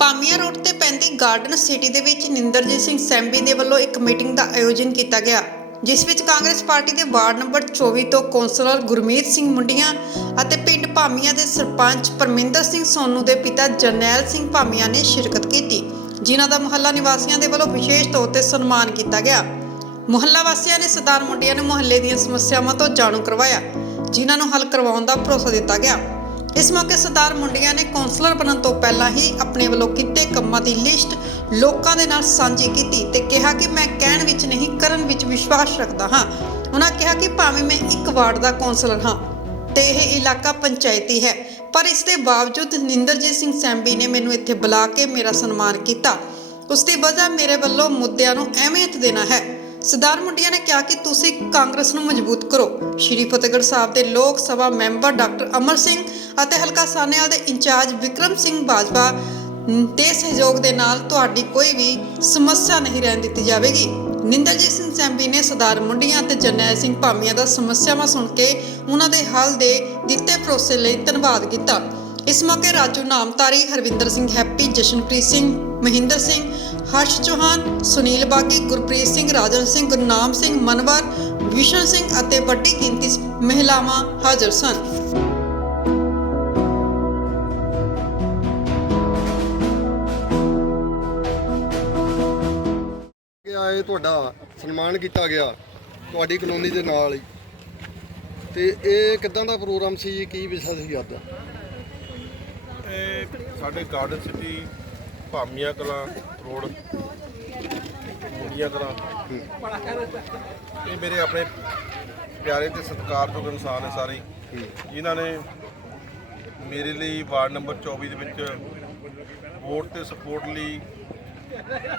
Bhamian road 'ਤੇ ਪੈਂਦੀ garden city ਦੇ ਵਿੱਚ ਨਿੰਦਰਜੀਤ ਸਿੰਘ ਸੈਂਬੀ ਦੇ ਵੱਲੋਂ ਇੱਕ ਮੀਟਿੰਗ ਦਾ ਆਯੋਜਨ ਕੀਤਾ ਗਿਆ, ਜਿਸ ਵਿੱਚ ਕਾਂਗਰਸ ਪਾਰਟੀ ਦੇ ਵਾਰਡ ਨੰਬਰ 24 ਤੋਂ ਕੌਂਸਲਰ ਗੁਰਮੀਤ ਸਿੰਘ ਮੁੰਡੀਆਂ ਅਤੇ ਪਿੰਡ ਭਾਮੀਆਂ ਦੇ ਸਰਪੰਚ ਪਰਮਿੰਦਰ ਸਿੰਘ ਸੋਨੂ ਦੇ ਪਿਤਾ ਜਰਨੈਲ ਸਿੰਘ ਭਾਮੀਆਂ ਨੇ ਸ਼ਿਰਕਤ ਕੀਤੀ, ਜਿਨ੍ਹਾਂ ਦਾ ਮੁਹੱਲਾ ਨਿਵਾਸੀਆਂ ਦੇ ਵੱਲੋਂ ਵਿਸ਼ੇਸ਼ ਤੌਰ ਤੇ ਸਨਮਾਨ ਕੀਤਾ ਗਿਆ। ਮੁਹੱਲਾ ਵਾਸੀਆਂ ਨੇ ਸਰਦਾਰ ਮੁੰਡੀਆਂ ਨੂੰ ਮੁਹੱਲੇ ਦੀਆਂ ਸਮੱਸਿਆਵਾਂ ਤੋਂ ਜਾਣੂ ਕਰਵਾਇਆ, ਜਿਨ੍ਹਾਂ ਨੂੰ ਹੱਲ ਕਰਵਾਉਣ ਦਾ ਭਰੋਸਾ ਦਿੱਤਾ ਗਿਆ। ਇਸ ਮੌਕੇ ਸਰਦਾਰ ਮੁੰਡਿਆਂ ਨੇ ਕੌਂਸਲਰ ਬਣਨ ਤੋਂ ਪਹਿਲਾਂ ਹੀ ਆਪਣੇ ਵੱਲੋਂ ਕੀਤੇ ਕੰਮਾਂ ਦੀ ਲਿਸਟ ਲੋਕਾਂ ਦੇ ਨਾਲ ਸਾਂਝੀ ਕੀਤੀ ਤੇ ਕਿਹਾ ਕਿ ਮੈਂ ਕਹਿਣ ਵਿੱਚ ਨਹੀਂ, ਕਰਨ ਵਿੱਚ ਵਿਸ਼ਵਾਸ ਰੱਖਦਾ ਹਾਂ। ਉਹਨਾਂ ਕਿਹਾ ਕਿ ਭਾਵੇਂ ਮੈਂ ਇੱਕ ਵਾਰਡ ਦਾ ਕੌਂਸਲਰ ਹਾਂ ਤੇ ਇਹ ਇਲਾਕਾ ਪੰਚਾਇਤੀ ਹੈ, ਪਰ ਇਸ ਦੇ ਬਾਵਜੂਦ ਨਿੰਦਰਜੀਤ ਸਿੰਘ ਸੈਂਬੀ ਨੇ ਮੈਨੂੰ ਇੱਥੇ ਬੁਲਾ ਕੇ ਮੇਰਾ ਸਨਮਾਨ ਕੀਤਾ। ਉਸ ਦੀ ਵਜ੍ਹਾ ਮੇਰੇ ਵੱਲੋਂ ਮੁੱਦਿਆਂ ਨੂੰ ਅਹਿਮੀਅਤ ਦੇਣਾ ਹੈ। ਸਰਦਾਰ ਮੁੰਡਿਆਂ ਨੇ ਕਿਹਾ ਕਿ ਤੁਸੀਂ ਕਾਂਗਰਸ ਨੂੰ ਮਜ਼ਬੂਤ ਕਰੋ। ਸ਼੍ਰੀ ਫਤਿਹਗੜ੍ਹ ਸਾਹਿਬ ਦੇ ਲੋਕ ਸਭਾ ਮੈਂਬਰ ਡਾਕਟਰ ਅਮਰ ਸਿੰਘ ਅਤੇ ਹਲਕਾ ਸਾਨੇਵਾਲ ਦੇ ਇੰਚਾਰਜ ਵਿਕਰਮ ਸਿੰਘ ਬਾਜਵਾ ਦੇ ਸਹਿਯੋਗ ਦੇ ਨਾਲ ਤੁਹਾਡੀ ਕੋਈ ਵੀ ਸਮੱਸਿਆ ਨਹੀਂ ਰਹਿਣ ਦਿੱਤੀ ਜਾਵੇਗੀ। ਨਿੰਦਰਜੀਤ ਸਿੰਘ ਸੈਂਬੀ ਨੇ ਸਰਦਾਰ ਮੁੰਡੀਆਂ ਤੇ ਜਰਨੈਲ ਸਿੰਘ ਭਾਮੀਆਂ ਦਾ ਸਮੱਸਿਆਵਾਂ ਸੁਣ ਕੇ ਉਹਨਾਂ ਦੇ ਹੱਲ ਦੇ ਦਿੱਤੇ ਭਰੋਸੇ ਲਈ ਧੰਨਵਾਦ ਕੀਤਾ। ਇਸ ਮੌਕੇ ਰਾਜੂ ਨਾਮਤਾਰੀ ਹਰਵਿੰਦਰ ਸਿੰਘ ਹੈਪੀ, ਜਸ਼ਨਪ੍ਰੀਤ ਸਿੰਘ, ਮਹਿੰਦਰ ਸਿੰਘ ਹਰਸ਼ ਚੌਹਾਨ ਸੁਨੀਲ ਬਾਗੀ ਗੁਰਪ੍ਰੀਤ ਸਿੰਘ ਰਾਜਨ ਸਿੰਘ ਗੁਰਨਾਮ ਸਿੰਘ ਮਨਵਰ ਵਿਸ਼ਨ ਸਿੰਘ ਅਤੇ ਵੱਡੀ ਗਿਣਤੀ ਮਹਿਲਾਵਾਂ ਹਾਜ਼ਰ ਸਨ। ਗਿਆ ਇਹ ਤੁਹਾਡਾ ਸਨਮਾਨ ਕੀਤਾ ਗਿਆ ਤੁਹਾਡੀ ਕਲੋਨੀ ਦੇ ਨਾਲ ਹੀ। ਤੇ ਇਹ ਕਿਦਾਂ ਦਾ ਪ੍ਰੋਗਰਾਮ ਸੀ? ਕੀ ਵਿਸ਼ਾ ਸੀ ਅੱਜ? ਇਹ ਸਾਡੇ garden city Bhamian Kalan road Mundian Kalan. ਇਹ ਮੇਰੇ ਆਪਣੇ ਪਿਆਰੇ ਤੇ ਸਤਿਕਾਰਯੋਗ ਇਨਸਾਨ ਹੈ ਸਾਰੇ। ਹੀ, ਜਿਨ੍ਹਾਂ ਨੇ ਮੇਰੇ ਲਈ ਵਾਰਡ ਨੰਬਰ 24 ਦੇ ਵਿੱਚ ਵੋਟ ਤੇ ਸਪੋਰਟ ਲਈ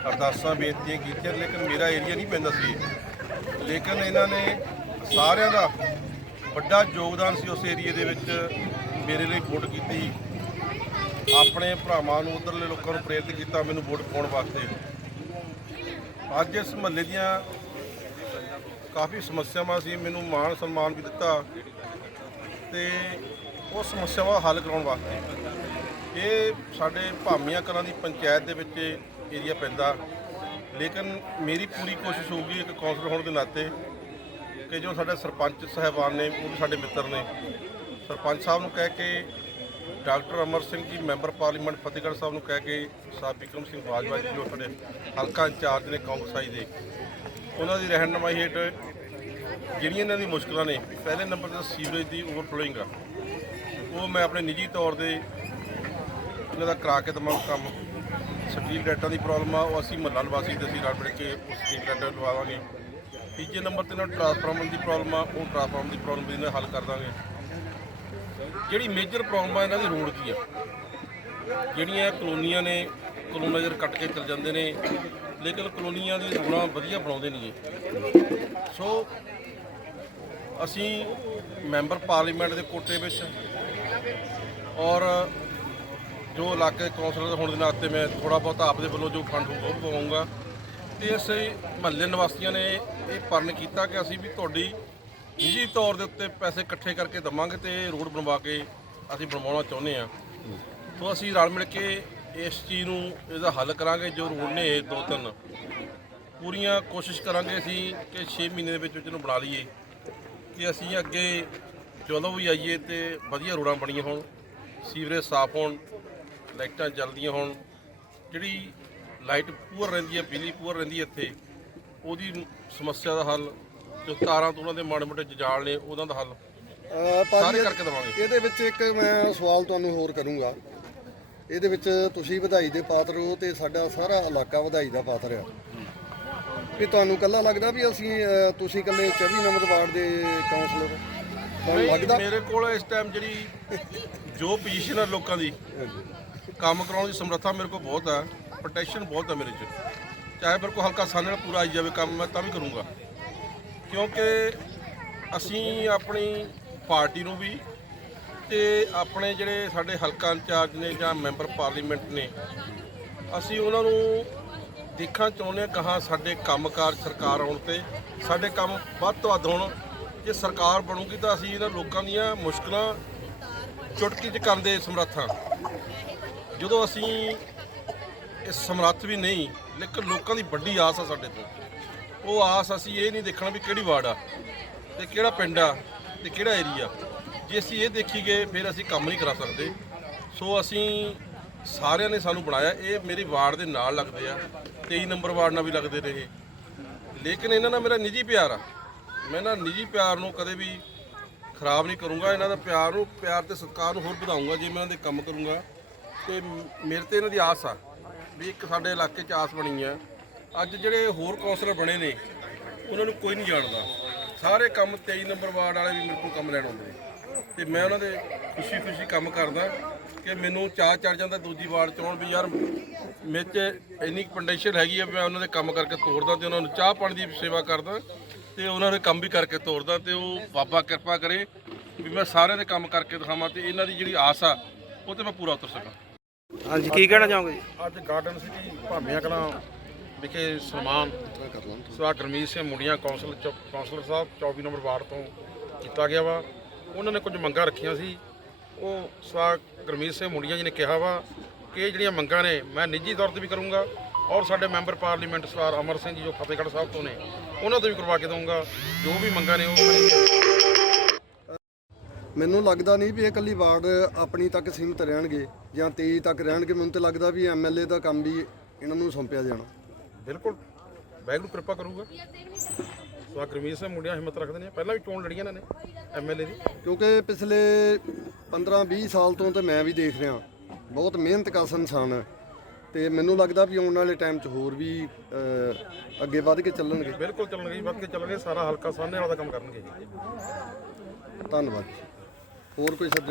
ਅਰਦਾਸਾਂ ਬੇਨਤੀਆਂ ਕੀਤੀਆਂ ਲੇਕਿਨ ਮੇਰਾ ਏਰੀਆ ਨਹੀਂ ਪੈਂਦਾ ਸੀ। ਲੇਕਿਨ ਇਹਨਾਂ ਨੇ ਸਾਰਿਆਂ ਦਾ ਵੱਡਾ ਯੋਗਦਾਨ ਸੀ ਉਸ ਏਰੀਏ ਦੇ ਵਿੱਚ ਮੇਰੇ ਲਈ ਵੋਟ ਕੀਤੀ। ਆਪਣੇ ਭਰਾਵਾਂ ਨੂੰ, ਉਧਰਲੇ ਲੋਕਾਂ ਨੂੰ ਪ੍ਰੇਰਿਤ ਕੀਤਾ, ਮੈਨੂੰ ਵੋਟ ਪਾਉਣ ਵਾਸਤੇ। ਅੱਜ ਇਸ ਮਹੱਲੇ ਦੀਆਂ ਕਾਫੀ ਸਮੱਸਿਆਵਾਂ ਸੀ, ਮੈਨੂੰ ਮਾਣ ਸਨਮਾਨ ਵੀ ਦਿੱਤਾ ਤੇ ਉਹ ਸਮੱਸਿਆਵਾਂ ਹੱਲ ਕਰਾਉਣ ਵਾਸਤੇ। ਇਹ ਸਾਡੇ ਭਾਮੀਆਂ ਕਲਾਂ ਦੀ ਪੰਚਾਇਤ ਦੇ ਵਿੱਚ ਏਰੀਆ ਪੈਂਦਾ। ਲੇਕਿਨ ਮੇਰੀ ਪੂਰੀ ਕੋਸ਼ਿਸ਼ ਹੋਊਗੀ ਇੱਕ ਕੌਂਸਲਰ ਹੋਣ ਦੇ ਨਾਤੇ ਕਿ ਜੋ ਸਾਡੇ ਸਰਪੰਚ ਸਾਹਿਬਾਨ ਨੇ, ਉਹ ਵੀ ਸਾਡੇ ਮਿੱਤਰ ਨੇ। ਸਰਪੰਚ ਸਾਹਿਬ ਨੂੰ ਕਹਿ ਕੇ doctor Amar Singh ji, member parliament Fatehgarh Sahib ਨੂੰ ਕਹਿ ਕੇ ਸਾਹਿਬ ਵਿਕਰਮ ਸਿੰਘ ਬਾਜਵਾ ਜੀ, ਜੋ ਸਾਡੇ ਹਲਕਾ ਇੰਚਾਰਜ ਨੇ ਕਾਂਗਰਸਾਈ ਦੇ। ਉਹਨਾਂ ਦੀ ਰਹਿਨਮਾਈ ਹੇਠ ਜਿਹੜੀਆਂ ਇਹਨਾਂ ਦੀ ਮੁਸ਼ਕਲਾਂ ਨੇ, ਪਹਿਲੇ ਨੰਬਰ ਤੇ ਸੀਵਰੇਜ ਦੀ ਓਵਰਫਲੋਇੰਗ ਆ। ਉਹ ਮੈਂ ਆਪਣੇ ਨਿੱਜੀ ਤੌਰ ਤੇ ਇਹਨਾਂ ਦਾ ਕਰਾ ਕੇ ਦਵਾਂ ਕੰਮ। ਸਟੀਲ ਡਾਟਾ ਦੀ ਪ੍ਰੋਬਲਮ ਆ, ਉਹ ਅਸੀਂ ਮਹੱਲਾ ਨਿਵਾਸੀ ਤੇ ਅਸੀਂ ਰਲ ਮਿਲ ਕੇ ਉਸ ਸਟਰੀਟ ਡਾਟਾ ਲਵਾਵਾਂਗੇ ਤੀਜੇ ਨੰਬਰ ਤੇ ਨਾ ਟਰਾਂਸਫਾਰਮਰ ਦੀ ਪ੍ਰੋਬਲਮ ਆ, ਉਹ ਟਰਾਂਸਫਾਰਮਰ ਦੀ ਪ੍ਰੋਬਲਮ ਵੀ ਨਾਲ ਹੱਲ ਕਰ ਦਾਂਗੇ। ਜਿਹੜੀ ਮੇਜਰ ਪ੍ਰੋਬਲਮ ਆ ਇਹਨਾਂ ਦੀ ਰੋਡ ਦੀ ਆ। ਜਿਹੜੀਆਂ ਕਲੋਨੀਆਂ ਨੇ ਕਲੋਨਾਈਜ਼ਰ ਕੱਟ ਕੇ ਚਲ ਜਾਂਦੇ ਨੇ, ਲੇਕਿਨ ਕਲੋਨੀਆਂ ਦੀ ਰੋਡਾਂ ਵਧੀਆ ਬਣਾਉਂਦੇ ਨਹੀਂਗੇ ਸੋ ਅਸੀਂ ਮੈਂਬਰ ਪਾਰਲੀਮੈਂਟ ਦੇ ਕੋਟੇ ਵਿੱਚ ਔਰ ਜੋ ਇਲਾਕੇ ਕੌਂਸਲਰ ਹੋਣ ਦੇ ਨਾਤੇ ਮੈਂ ਥੋੜਾ ਬਹੁਤ ਆਪਦੇ ਵੱਲੋਂ ਜੋ ਫੰਡ ਹੋਊਗਾ ਉਹ ਪਵਾਉਂਗਾ ਤੇ ਇਸ ਮਹੱਲੇ ਨਿਵਾਸੀਆਂ ਨੇ ਇਹ ਪਰਨ ਕੀਤਾ ਕਿ ਅਸੀਂ ਵੀ ਤੁਹਾਡੀ ਨਿੱਜੀ ਤੌਰ ਦੇ ਉੱਤੇ ਪੈਸੇ ਇਕੱਠੇ ਕਰਕੇ ਦਵਾਂਗੇ ਤੇ ਰੋਡ ਬਣਵਾ ਕੇ ਅਸੀਂ ਬਣਵਾਉਣਾ ਚਾਹੁੰਦੇ ਆ ਸੋ ਅਸੀਂ ਰਲ ਮਿਲ ਕੇ ਇਸ ਚੀਜ਼ ਨੂੰ, ਇਹਦਾ ਹੱਲ ਕਰਾਂਗੇ ਜੋ ਰੋਡ ਨੇ ਦੋ ਤਿੰਨ। ਪੂਰੀਆਂ ਕੋਸ਼ਿਸ਼ ਕਰਾਂਗੇ ਅਸੀਂ ਕਿ 6 ਮਹੀਨੇ ਦੇ ਵਿੱਚ ਵਿੱਚ ਇਹਨੂੰ ਬਣਾ ਲਈਏ, ਕਿ ਅਸੀਂ ਅੱਗੇ ਜਦੋਂ ਵੀ ਆਈਏ ਤੇ ਵਧੀਆ ਰੋਡਾਂ ਬਣੀਆਂ ਹੋਣ, ਸੀਵਰੇਜ ਸਾਫ਼ ਹੋਣ, ਲਾਈਟਾਂ ਜਲਦੀਆਂ ਹੋਣ, ਜਿਹੜੀ ਲਾਈਟ ਪੂਰ ਰਹਿੰਦੀ ਹੈ, ਬਿਜਲੀ ਪੂਰ ਰਹਿੰਦੀ ਹੈ ਇੱਥੇ, ਉਹਦੀ ਸਮੱਸਿਆ ਦਾ ਹੱਲ ਜੋ ਤਾਰਾਂ ਤੋਂ ਉਹਨਾਂ ਦੇ ਮਾੜੇ ਮੋਟੇ ਜਜਾਲ ਨੇ ਉਹਨਾਂ ਦਾ ਹੱਲ ਅਹ ਸਾਰੇ ਕਰਕੇ ਦੇਵਾਂਗੇ। ਇਹਦੇ ਵਿੱਚ ਇੱਕ ਮੈਂ ਸਵਾਲ ਤੁਹਾਨੂੰ ਹੋਰ ਕਰੂੰਗਾ। ਇਹਦੇ ਵਿੱਚ ਤੁਸੀਂ ਵਧਾਈ ਦੇ ਪਾਤਰ ਹੋ ਤੇ ਸਾਡਾ ਸਾਰਾ ਇਲਾਕਾ ਵਧਾਈ ਦਾ ਪਾਤਰ ਆ। ਵੀ ਤੁਹਾਨੂੰ ਕੱਲਾ ਲੱਗਦਾ ਵੀ ਅਸੀਂ ਅਹ, ਤੁਸੀਂ ਇਕੱਲੇ 24 ਨੰਬਰ ਵਾਰਡ ਦੇ ਕਾਉਂਸਲਰ ਤੁਹਾਨੂੰ ਲੱਗਦਾ? ਮੇਰੇ ਕੋਲ ਇਸ ਟਾਈਮ ਜਿਹੜੀ ਜੋ ਪੋਜੀਸ਼ਨ ਹੈ ਲੋਕਾਂ ਦੀ ਕੰਮ ਕਰਾਉਣ ਦੀ ਸਮਰੱਥਾ ਮੇਰੇ ਕੋਲ ਬਹੁਤ ਹੈ ਪ੍ਰੋਟੈਕਸ਼ਨ ਬਹੁਤ ਹੈ ਮੇਰੇ 'ਚ। ਚਾਹੇ ਮੇਰੇ ਕੋਲ ਹਲਕਾ ਸਾਨੇ ਨਾਲ ਪੂਰਾ ਆਈ ਜਾਵੇ ਕੰਮ ਮੈਂ ਤਾਂ ਵੀ ਕਰੂੰਗਾ। ਕਿਉਂਕਿ ਅਸੀਂ ਆਪਣੀ ਪਾਰਟੀ ਨੂੰ ਵੀ ਤੇ ਆਪਣੇ ਜਿਹੜੇ ਸਾਡੇ ਹਲਕਾ ਇੰਚਾਰਜ ਨੇ ਜਾਂ ਮੈਂਬਰ ਪਾਰਲੀਮੈਂਟ ਨੇ, ਅਸੀਂ ਉਹਨਾਂ ਨੂੰ ਦੇਖਣਾ ਚਾਹੁੰਦੇ ਹਾਂ ਕਹਾਂ ਸਾਡੇ ਕੰਮਕਾਰ ਸਰਕਾਰ ਆਉਣ ਤੇ ਸਾਡੇ ਕੰਮ ਵੱਧ ਤੋਂ ਵੱਧ ਹੋਣ। ਜੇ ਸਰਕਾਰ ਬਣੂਗੀ ਤਾਂ ਅਸੀਂ ਇਹਨਾਂ ਲੋਕਾਂ ਦੀਆਂ ਮੁਸ਼ਕਲਾਂ ਚੁਟਕੀ 'ਚ ਕਰਨ ਦੇ ਸਮਰੱਥ ਜਦੋਂ ਅਸੀਂ ਇਹ ਸਮਰੱਥ ਵੀ ਨਹੀਂ, ਲੇਕਿਨ ਲੋਕਾਂ ਦੀ ਵੱਡੀ ਆਸ ਆ ਸਾਡੇ ਤੋਂ। ਉਹ ਆਸ ਅਸੀਂ ਇਹ ਨਹੀਂ ਦੇਖਣਾ ਵੀ ਕਿਹੜੀ ਵਾਰਡ ਆ ਤੇ ਕਿਹੜਾ ਪਿੰਡ ਆ ਤੇ ਕਿਹੜਾ ਏਰੀਆ। ਜੇ ਅਸੀਂ ਇਹ ਦੇਖੀਏ, ਫਿਰ ਅਸੀਂ ਕੰਮ ਨਹੀਂ ਕਰਾ ਸਕਦੇ। ਸੋ ਅਸੀਂ ਸਾਰਿਆਂ ਨੇ ਸਾਨੂੰ ਬਣਾਇਆ। ਇਹ ਮੇਰੀ ਵਾਰਡ ਦੇ ਨਾਲ ਲੱਗਦੇ ਆ। 23 ਨੰਬਰ ਵਾਰਡ ਨਾਲ ਵੀ ਲੱਗਦੇ ਰਹੇ ਲੇਕਿਨ ਇਹਨਾਂ ਨਾਲ ਮੇਰਾ ਨਿੱਜੀ ਪਿਆਰ ਆ। ਮੈਂ ਨਾ ਨਿੱਜੀ ਪਿਆਰ ਨੂੰ ਕਦੇ ਵੀ ਖਰਾਬ ਨਹੀਂ ਕਰੂੰਗਾ। ਇਹਨਾਂ ਦਾ ਪਿਆਰ ਨੂੰ, ਪਿਆਰ ਤੇ ਸਤਿਕਾਰ ਨੂੰ ਹੋਰ ਵਧਾਊਂਗਾ ਜੇ ਮੈਂ ਇਹਨਾਂ ਦੇ ਕੰਮ ਕਰੂੰਗਾ। ਤੇ ਮੇਰੇ ਤੇ ਇਹਨਾਂ ਦੀ ਆਸ ਆ ਵੀ ਇੱਕ ਸਾਡੇ ਇਲਾਕੇ 'ਚ ਆਸ ਬਣੀ ਆ। ਅੱਜ ਜਿਹੜੇ ਹੋਰ ਕੌਂਸਲਰ ਬਣੇ ਨੇ ਉਹਨਾਂ ਨੂੰ ਕੋਈ ਨਹੀਂ ਜਾਣਦਾ। ਸਾਰੇ ਕੰਮ 23 ਨੰਬਰ ਵਾਰਡ ਵਾਲੇ ਵੀ ਮੇਰੇ ਕੋਲ ਕੰਮ ਲੈਣ ਆਉਂਦੇ ਨੇ। ਤੇ ਮੈਂ ਉਹਨਾਂ ਦੇ ਖੁਸ਼ੀ ਖੁਸ਼ੀ ਕੰਮ ਕਰਦਾ ਕਿ ਮੈਨੂੰ ਚਾਹ ਚੜ ਜਾਂਦਾ ਦੂਜੀ ਵਾਰਡ ਚੋਣ ਵੀ ਯਾਰ ਮੇਰੇ 'ਚ ਇੰਨੀ ਕੰਡੀਸ਼ਨ ਹੈਗੀ ਆ ਵੀ ਮੈਂ ਉਹਨਾਂ ਦੇ ਕੰਮ ਕਰਕੇ ਤੋਰਦਾ ਤੇ ਉਹਨਾਂ ਨੂੰ ਚਾਹ ਪਾਣੀ ਦੀ ਸੇਵਾ ਕਰਦਾ ਤੇ ਉਹਨਾਂ ਦੇ ਕੰਮ ਵੀ ਕਰਕੇ ਤੋਰਦਾ ਤੇ ਉਹ ਬਾਬਾ ਕਿਰਪਾ ਕਰੇ ਵੀ ਮੈਂ ਸਾਰਿਆਂ ਦੇ ਕੰਮ ਕਰਕੇ ਦਿਖਾਵਾਂ ਤੇ ਇਹਨਾਂ ਦੀ ਜਿਹੜੀ ਆਸ ਆ ਉਹ ਤੇ ਮੈਂ ਪੂਰਾ ਉਤਰ ਸਕਾਂ। ਹਾਂਜੀ ਕੀ ਕਹਿਣਾ ਚਾਹੋਗੇ ਜੀ? ਅੱਜ ਗਾਰਡਨ ਸਿਟੀ ਭਾਮੀਆਂ ਕਲਾਂ ਵਿਖੇ ਸਨਮਾਨ ਸਵਾ ਗਰਮੀਤ ਸਿੰਘ ਮੁੰਡੀਆਂ ਕੌਂਸਲ ਚ- ਕੌਂਸਲਰ ਸਾਹਿਬ 24 ਨੰਬਰ ਵਾਰਡ ਤੋਂ ਕੀਤਾ ਗਿਆ ਵਾ। ਉਹਨਾਂ ਨੇ ਕੁਝ ਮੰਗਾਂ ਰੱਖੀਆਂ ਸੀ। ਉਹ ਸਵਾ ਗਰਮੀਤ ਸਿੰਘ ਮੁੰਡੀਆਂ ਜੀ ਨੇ ਕਿਹਾ ਵਾ ਕਿ ਇਹ ਜਿਹੜੀਆਂ ਮੰਗਾਂ ਨੇ, ਮੈਂ ਨਿੱਜੀ ਤੌਰ ਤੇ ਵੀ ਕਰੂੰਗਾ ਔਰ ਸਾਡੇ ਮੈਂਬਰ ਪਾਰਲੀਮੈਂਟ ਸਵਾਰ ਅਮਰ ਸਿੰਘ ਜੀ ਜੋ ਫਤਿਹਗੜ੍ਹ ਸਾਹਿਬ ਤੋਂ ਨੇ, ਉਹਨਾਂ ਤੋਂ ਵੀ ਕਰਵਾ ਕੇ ਦਊਂਗਾ। ਜੋ ਵੀ ਮੰਗਾਂ ਨੇ ਉਹ ਮੈਨੂੰ ਲੱਗਦਾ ਨਹੀਂ ਵੀ ਇਹ ਇਕੱਲੀ ਵਾਰਡ ਆਪਣੀ ਤੱਕ ਸੀਮਤ ਰਹਿਣਗੇ ਜਾਂ 23 ਤੱਕ ਰਹਿਣਗੇ। ਮੈਨੂੰ ਤਾਂ ਲੱਗਦਾ ਵੀ ਐਮਐਲਏ ਦਾ ਕੰਮ ਵੀ ਇਹਨਾਂ ਨੂੰ ਸੌਂਪਿਆ ਜਾਣਾ। ਬਿਲਕੁਲ। ਵਾਹਿਗੁਰੂ ਕਿਰਪਾ ਕਰੂਗਾ। ਸਵਾ ਗਰਮੀਤ ਸਿੰਘ ਮੁੰਡਿਆਂ ਹਿੰਮਤ ਰੱਖਦੇ ਨੇ। ਪਹਿਲਾਂ ਵੀ ਚੋਣ ਲੜੀਆਂ ਇਹਨਾਂ ਨੇ ਐਮਐਲਏ ਦੀ। ਕਿਉਂਕਿ ਪਿਛਲੇ 15-20 ਸਾਲ ਤੋਂ ਤੇ ਮੈਂ ਵੀ ਦੇਖ ਰਿਹਾ। ਬਹੁਤ ਮਿਹਨਤ ਕਸ ਇਨਸਾਨ। ਹੈ ਤੇ ਮੈਨੂੰ ਲੱਗਦਾ ਵੀ ਆਉਣ ਵਾਲੇ ਟਾਈਮ 'ਚ ਹੋਰ ਵੀ ਅਹ, ਅੱਗੇ ਵੱਧ ਕੇ ਚੱਲਣਗੇ। ਬਿਲਕੁਲ ਚੱਲਣਗੇ ਜੀ ਵੱਧ ਕੇ ਚੱਲਣਗੇ। ਸਾਰਾ ਹਲਕਾ ਸਾਹਮਣੇ ਵਾਲਾ ਦਾ ਕੰਮ ਕਰਨਗੇ ਜੀ। ਧੰਨਵਾਦ। ਹੋਰ ਕੋਈ ਸੱਜਣ